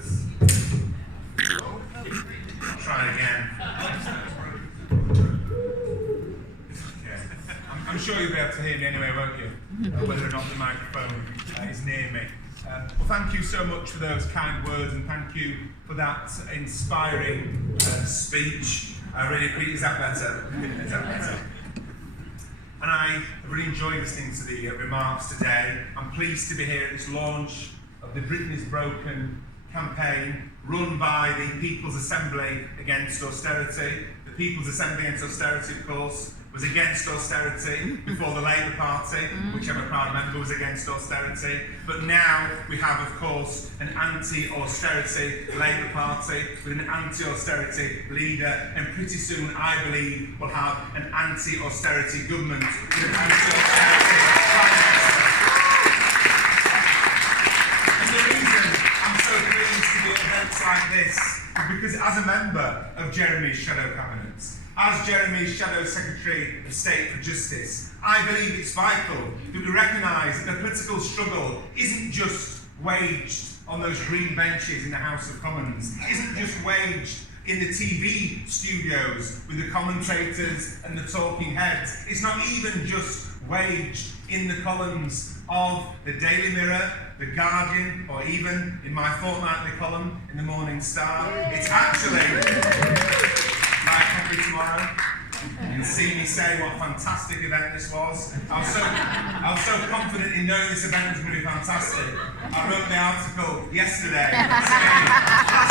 words. I'll try again. Okay. I'm sure you'll be able to hear me anyway, won't you? Whether or not the microphone is near me. Well, thank you so much for those kind words, and thank you for that inspiring speech. I really appreciate. Is that better? Is that better? And I really enjoyed listening to the remarks today. I'm pleased to be here at this launch of the Britain is Broken campaign, run by the People's Assembly Against Austerity. The People's Assembly Against Austerity, of course, was against austerity before the Labour Party, which I'm a proud member, was against austerity. But now we have, of course, an anti-austerity Labour Party with an anti-austerity leader, and pretty soon, I believe, we'll have an anti-austerity government with an anti-austerity Prime Minister. And the reason I'm so pleased to be at events like this is because as a member of Jeremy's shadow cabinet, as Jeremy's Shadow Secretary of State for Justice, I believe it's vital that we recognise that the political struggle isn't just waged on those green benches in the House of Commons, isn't just waged in the TV studios with the commentators and the talking heads. It's not even just waged in the columns of the Daily Mirror, the Guardian, or even in my fortnightly column in the Morning Star. It's actually... like every tomorrow, you can see me say what a fantastic event this was. I was so confident in knowing this event was going to be fantastic. I wrote the article yesterday saying, last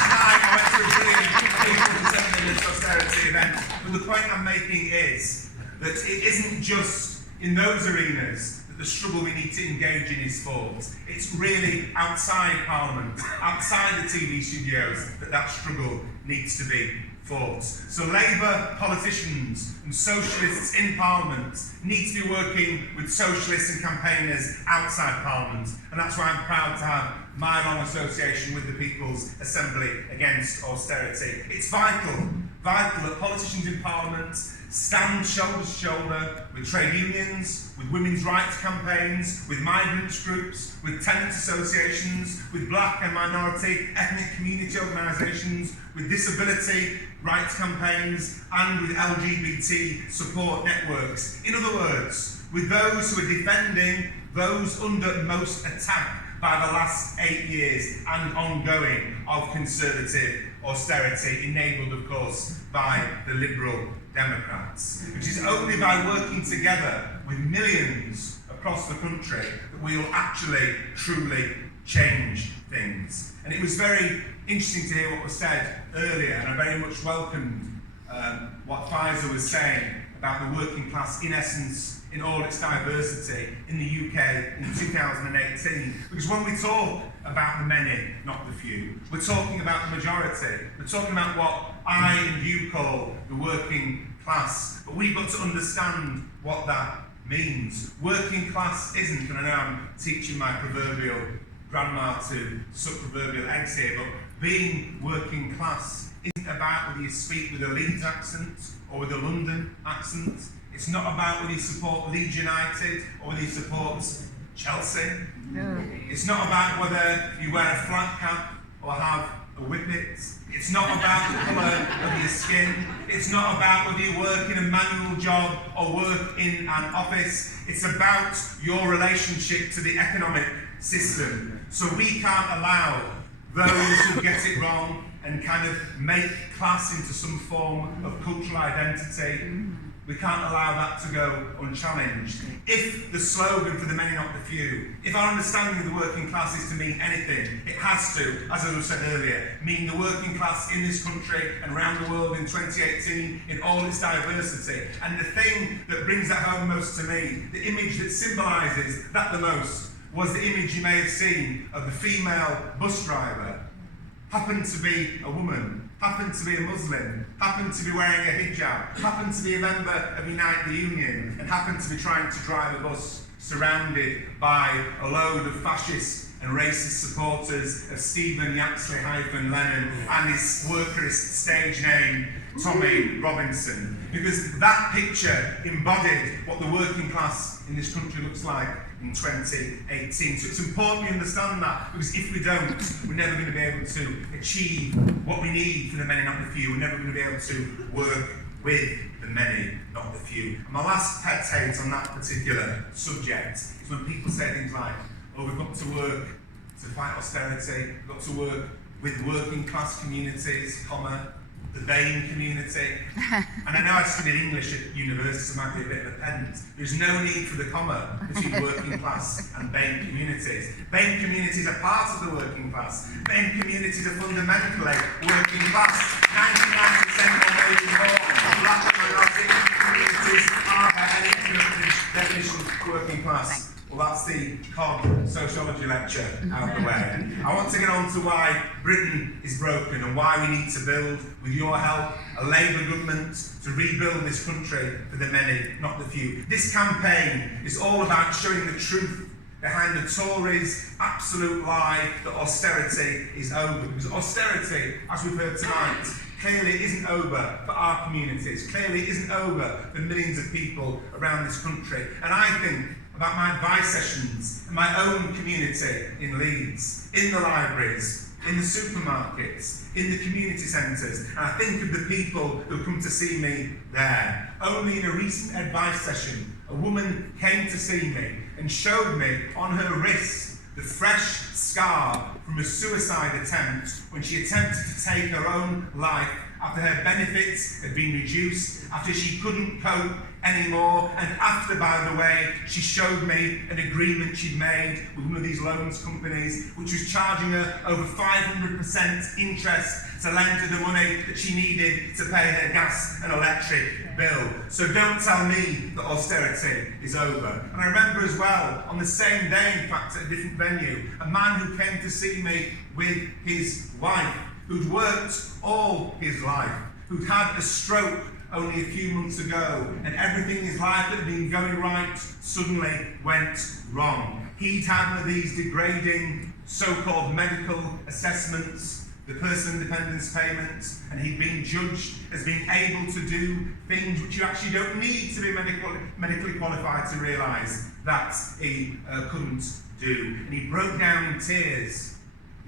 night I went to a brilliant People's Assembly Against Austerity event. But the point I'm making is that it isn't just in those arenas that the struggle we need to engage in is fought. It's really outside Parliament, outside the TV studios, that struggle needs to be fought. So Labour politicians and socialists in Parliament need to be working with socialists and campaigners outside Parliament, and that's why I'm proud to have my long association with the People's Assembly Against Austerity. It's vital that politicians in Parliament stand shoulder to shoulder with trade unions, with women's rights campaigns, with migrants groups, with tenants associations, with black and minority ethnic community organisations, with disability rights campaigns, and with LGBT support networks. In other words, with those who are defending those under most attack by the last 8 years and ongoing of Conservative austerity, enabled, of course, by the Liberal Democrats. Which is only by working together with millions across the country that we will actually, truly change things. And it was very interesting to hear what was said earlier, and I very much welcomed what Pfizer was saying about the working class, in essence, in all its diversity in the UK in 2018. Because when we talk about the many, not the few, we're talking about the majority. We're talking about what I and you call the working class. But we've got to understand what that means. Working class isn't, and I know I'm teaching my proverbial grandma to suck proverbial eggs here, but being working class isn't about whether you speak with a Leeds accent or with a London accent. It's not about whether you support Leeds United or whether you support Chelsea. No. It's not about whether you wear a flat cap or have a whippet. It's not about the colour of your skin. It's not about whether you work in a manual job or work in an office. It's about your relationship to the economic system. So we can't allow those who get it wrong and kind of make class into some form of cultural identity. We can't allow that to go unchallenged. If the slogan for the many, not the few, if our understanding of the working class is to mean anything, it has to, as I said earlier, mean the working class in this country and around the world in 2018 in all its diversity. And the thing that brings that home most to me, the image that symbolises that the most, was the image you may have seen of the female bus driver. Happened to be a woman, happened to be a Muslim, happened to be wearing a hijab, happened to be a member of Unite the Union, and happened to be trying to drive a bus surrounded by a load of fascist and racist supporters of Stephen Yaxley-Lennon and his workerist stage name, Tommy Robinson. Because that picture embodied what the working class in this country looks like in 2018. So it's important we understand that, because if we don't, we're never going to be able to achieve what we need for the many, not the few. We're never going to be able to work with the many, not the few. And my last pet hate on that particular subject is when people say things like, oh, we've got to work to fight austerity, we've got to work with working class communities, the BAME community. And I know I studied English at university, so I might be a bit of a pedant. There's no need for the comma between working class and BAME communities. BAME communities are part of the working class. BAME communities are fundamentally working class. 99% or maybe more of black minority communities are by any definition working class. Well, that's the COG sociology lecture out of the way. I want to get on to why Britain is broken and why we need to build, with your help, a Labour government to rebuild this country for the many, not the few. This campaign is all about showing the truth behind the Tories' absolute lie that austerity is over. Because austerity, as we've heard tonight, clearly isn't over for our communities, clearly isn't over for millions of people around this country. And I think about my advice sessions in my own community in Leeds, in the libraries, in the supermarkets, in the community centres, and I think of the people who come to see me there. Only in a recent advice session, a woman came to see me and showed me on her wrist the fresh scar from a suicide attempt when she attempted to take her own life after her benefits had been reduced, after she couldn't cope anymore, and after, by the way, she showed me an agreement she'd made with one of these loans companies, which was charging her over 500% interest to lend her the money that she needed to pay her gas and electric bill. So don't tell me that austerity is over. And I remember as well, on the same day, in fact, at a different venue, a man who came to see me with his wife, who'd worked all his life, who'd had a stroke only a few months ago, and everything in his life that had been going right suddenly went wrong. He'd had one of these degrading so-called medical assessments, the personal independence payments, and he'd been judged as being able to do things which you actually don't need to be medically qualified to realise that he couldn't do. And he broke down in tears,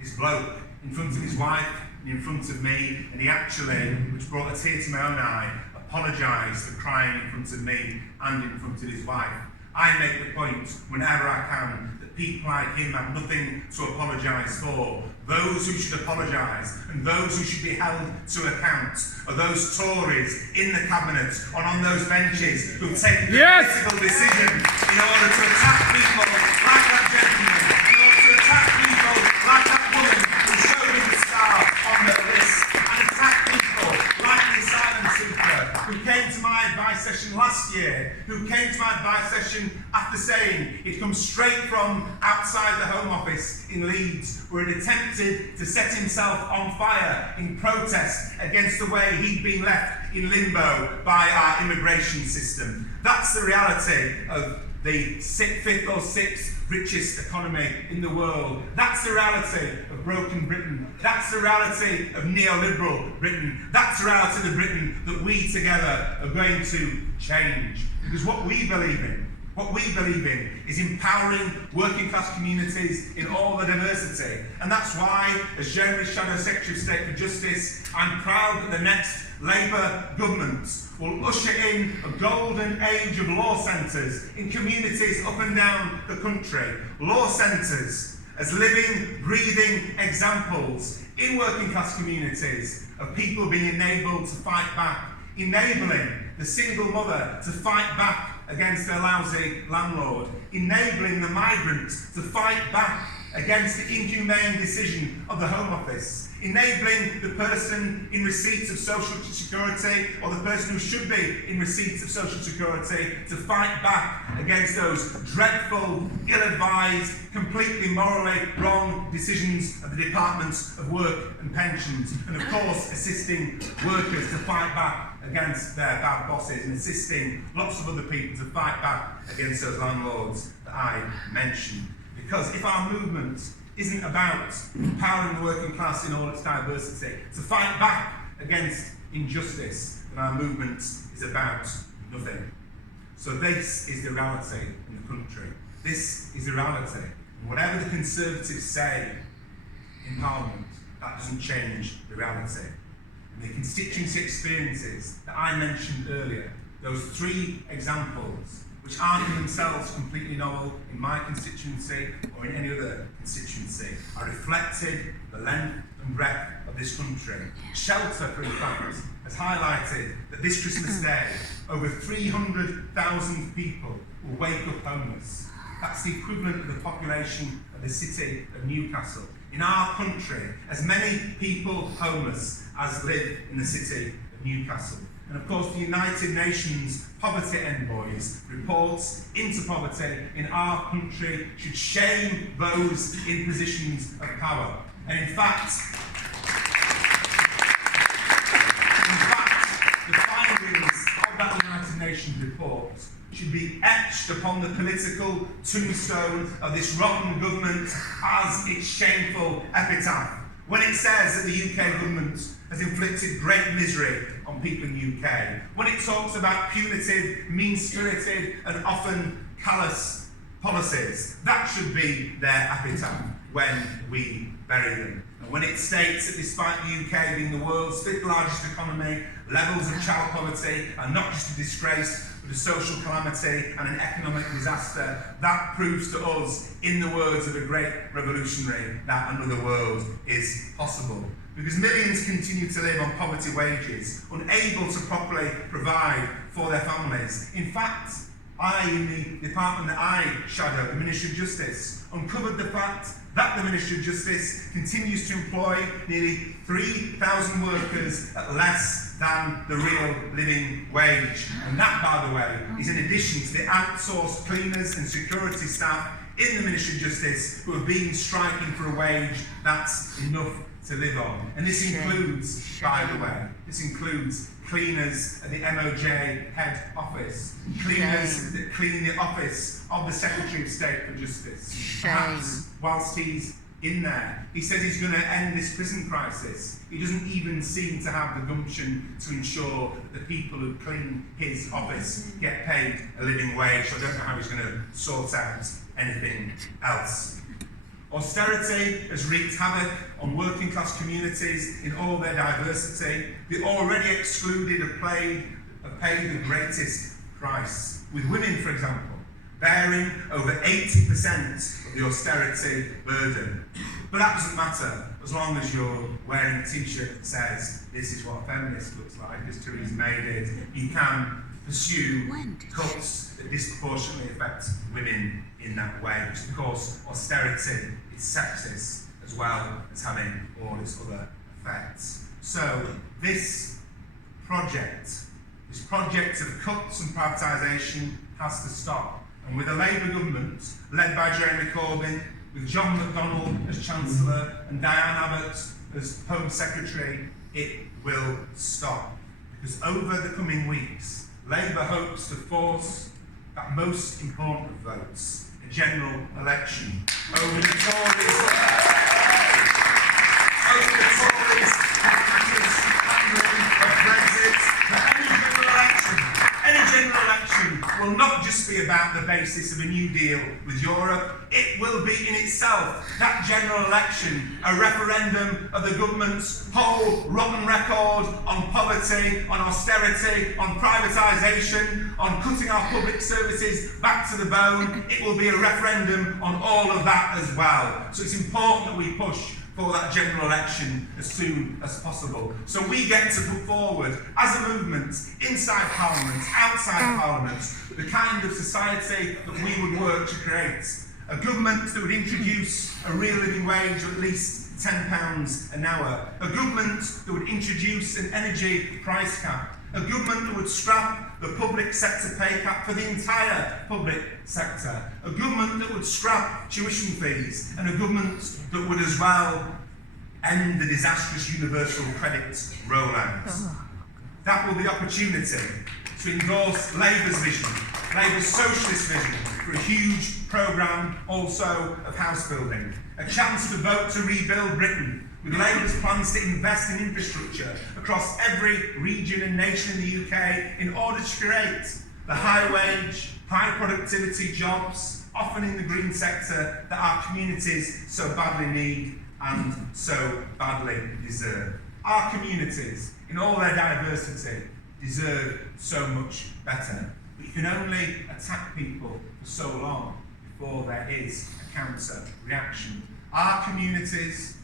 this bloke, in front of his wife and in front of me, and he actually, which brought a tear to my own eye, apologised for crying in front of me and in front of his wife. I make the point, whenever I can, that people like him have nothing to apologise for. Those who should apologise and those who should be held to account are those Tories in the cabinet and on those benches who've taken the political decision in order to attack people like that gentleman, in order to attack people like that woman who showed me the scar on her wrist, and attack people like the asylum seeker who came to my advice session last year, who came to my advice session after saying he'd come straight from outside the Home Office in Leeds, where he'd attempted to set himself on fire in protest against the way he'd been left in limbo by our immigration system. That's the reality of the fifth or sixth richest economy in the world. That's the reality of broken Britain. That's the reality of neoliberal Britain. That's the reality of the Britain that we together are going to change. Because what we believe in is empowering working class communities in all their diversity. And that's why, as Jeremy's Shadow Secretary of State for Justice, I'm proud that the next Labour government will usher in a golden age of law centres in communities up and down the country. Law centres as living, breathing examples in working class communities of people being enabled to fight back, enabling the single mother to fight back against their lousy landlord, enabling the migrant to fight back against the inhumane decision of the Home Office, enabling the person in receipt of social security, or the person who should be in receipt of social security, to fight back against those dreadful, ill-advised, completely morally wrong decisions of the Departments of Work and Pensions, and of course assisting workers to fight back against their bad bosses, and assisting lots of other people to fight back against those landlords that I mentioned. Because if our movement isn't about empowering the working class in all its diversity, to fight back against injustice, then our movement is about nothing. So this is the reality in the country. This is the reality. And whatever the Conservatives say in Parliament, that doesn't change the reality. And the constituency experiences that I mentioned earlier, those 3 examples, which aren't in themselves completely novel in my constituency or in any other constituency, are reflected the length and breadth of this country. Shelter, for instance, has highlighted that this Christmas Day, over 300,000 people will wake up homeless. That's the equivalent of the population of the city of Newcastle. In our country, as many people homeless as live in the city of Newcastle. And of course, the United Nations Poverty Envoys reports into poverty in our country should shame those in positions of power. And in fact, the findings of that United Nations report should be etched upon the political tombstone of this rotten government as its shameful epitaph. When it says that the UK government has inflicted great misery on people in the UK, when it talks about punitive, mean-spirited and often callous policies, that should be their epitaph when we bury them. And when it states that despite the UK being the world's 5th largest economy, levels of child poverty are not just a disgrace, but a social calamity and an economic disaster, that proves to us, in the words of a great revolutionary, that another world is possible. Because millions continue to live on poverty wages, unable to properly provide for their families. In fact, in the department that I shadow, the Ministry of Justice, uncovered the fact that the Ministry of Justice continues to employ nearly 3,000 workers at less than the real living wage. And that, by the way, is in addition to the outsourced cleaners and security staff in the Ministry of Justice who have been striking for a wage that's enough to live on. And this includes, by the way, cleaners at the MOJ head office, cleaners that clean the office of the Secretary of State for Justice. Perhaps whilst he's in there, he says he's going to end this prison crisis. He doesn't even seem to have the gumption to ensure that the people who clean his office get paid a living wage. So I don't know how he's going to sort out anything else. Austerity has wreaked havoc on working class communities in all their diversity. The already excluded have paid the greatest price, with women, for example, bearing over 80% of the austerity burden. But that doesn't matter as long as you're wearing a t-shirt that says, "This is what a feminist looks like," as Theresa May did. You can pursue cuts that disproportionately affect women in that way. Because of course, austerity is sexist as well as having all its other effects. So this project of cuts and privatisation has to stop. And with a Labour government led by Jeremy Corbyn, with John McDonnell as Chancellor and Diane Abbott as Home Secretary, it will stop. Because over the coming weeks, Labour hopes to force that most important of votes, a general election, over the Tories, of Brexit. But any general election will not just be about the basis of a new deal with Europe. It will be in itself, that general election, a referendum of the government's whole rotten record on poverty, on austerity, on privatisation, on cutting our public services back to the bone. It will be a referendum on all of that as well. So it's important that we push for that general election as soon as possible. So we get to put forward, as a movement, inside Parliament, outside Parliament, the kind of society that we would work to create. A government that would introduce a real living wage of at least £10 an hour. A government that would introduce an energy price cap. A government that would scrap the public sector pay cap for the entire public sector. A government that would scrap tuition fees. And a government that would as well end the disastrous universal credit rollout. That will be opportunity to endorse Labour's vision, Labour's socialist vision, for a huge programme also of house building. A chance to vote to rebuild Britain, with Labour's plans to invest in infrastructure across every region and nation in the UK in order to create the high wage, high productivity jobs often in the green sector, that our communities so badly need and so badly deserve. Our communities, in all their diversity, deserve so much better. But you can only attack people for so long before there is a counter reaction. Our communities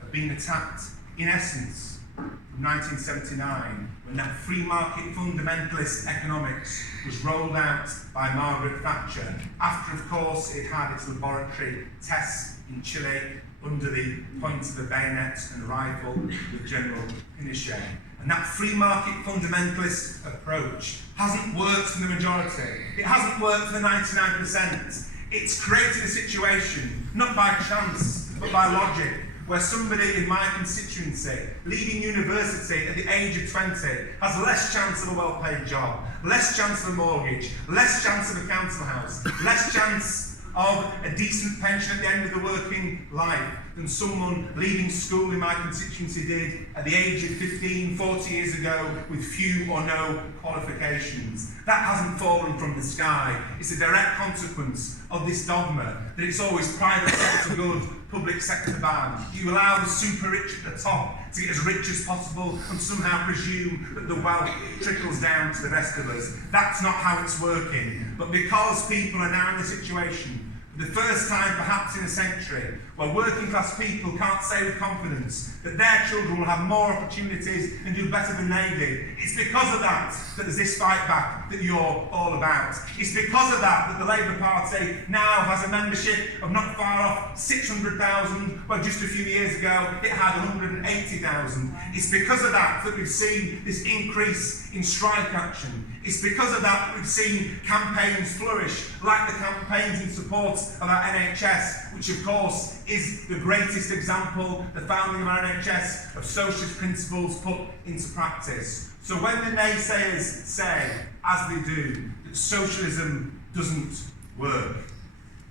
have been attacked, in essence, from 1979, when that free market fundamentalist economics was rolled out by Margaret Thatcher, after, of course, it had its laboratory tests in Chile under the point of the bayonet and rifle with General Pinochet. And that free market fundamentalist approach hasn't worked for the majority. It hasn't worked for the 99%. It's created a situation, not by chance, but by logic, where somebody in my constituency, leaving university at the age of 20, has less chance of a well-paid job, less chance of a mortgage, less chance of a council house, less chance of a decent pension at the end of the working life than someone leaving school in my constituency did at the age of 15, 40 years ago with few or no qualifications. That hasn't fallen from the sky. It's a direct consequence of this dogma that it's always private sector good, public sector bad. You allow the super rich at the top to get as rich as possible and somehow presume that the wealth trickles down to the rest of us. That's not how it's working. But because people are now in the situation, for the first time perhaps in a century, where working class people can't say with confidence that their children will have more opportunities and do better than they did, it's because of that that there's this fight back that you're all about. It's because of that that the Labour Party now has a membership of not far off 600,000, where just a few years ago it had 180,000. It's because of that that we've seen this increase in strike action. It's because of that that we've seen campaigns flourish, like the campaigns in support of our NHS, which of course is the greatest example, the founding of our NHS, of socialist principles put into practice. So when the naysayers say, as they do, that socialism doesn't work,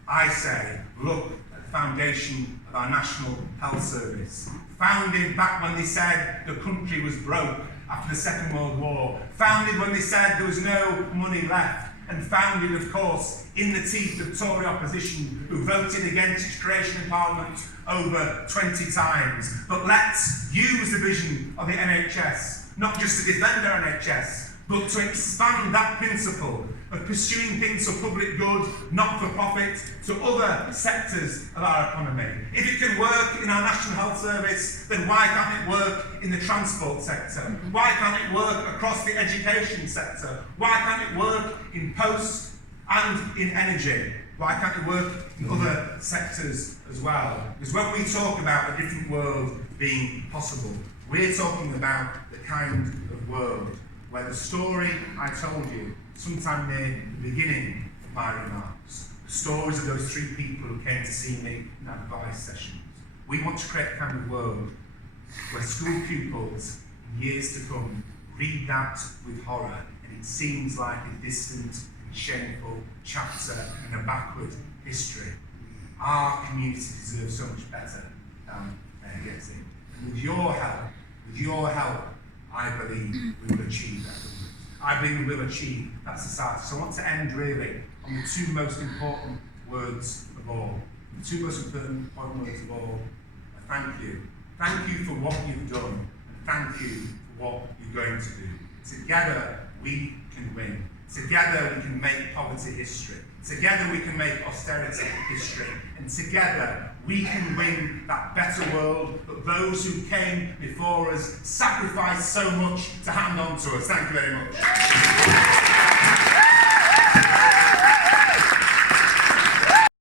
I say, look at the foundation of our National Health Service. Founded back when they said the country was broke after the Second World War, founded when they said there was no money left, and founded, of course, in the teeth of Tory opposition, who voted against its creation in Parliament over 20 times. But let's use the vision of the NHS, not just to defend our NHS, but to expand that principle of pursuing things for public good, not for profit, to other sectors of our economy. If it can work in our National Health Service, then why can't it work in the transport sector? Why can't it work across the education sector? Why can't it work in post and in energy? Why can't it work in other sectors as well? Because when we talk about a different world being possible, we're talking about the kind of world where the story I told you sometime near the beginning of my remarks, the stories of those three people who came to see me in advice sessions. We want to create a kind of world where school pupils in years to come read that with horror and it seems like a distant and shameful chapter in a backward history. Our community deserves so much better than they're getting. And with your help, I believe we will achieve that. I believe we will achieve that society. So I want to end really on the two most important words of all. The two most important words of all are thank you. Thank you for what you've done, and thank you for what you're going to do. Together we can win. Together we can make poverty history. Together we can make austerity history. And together we can win that better world that those who came before us sacrificed so much to hand on to us. Thank you very much.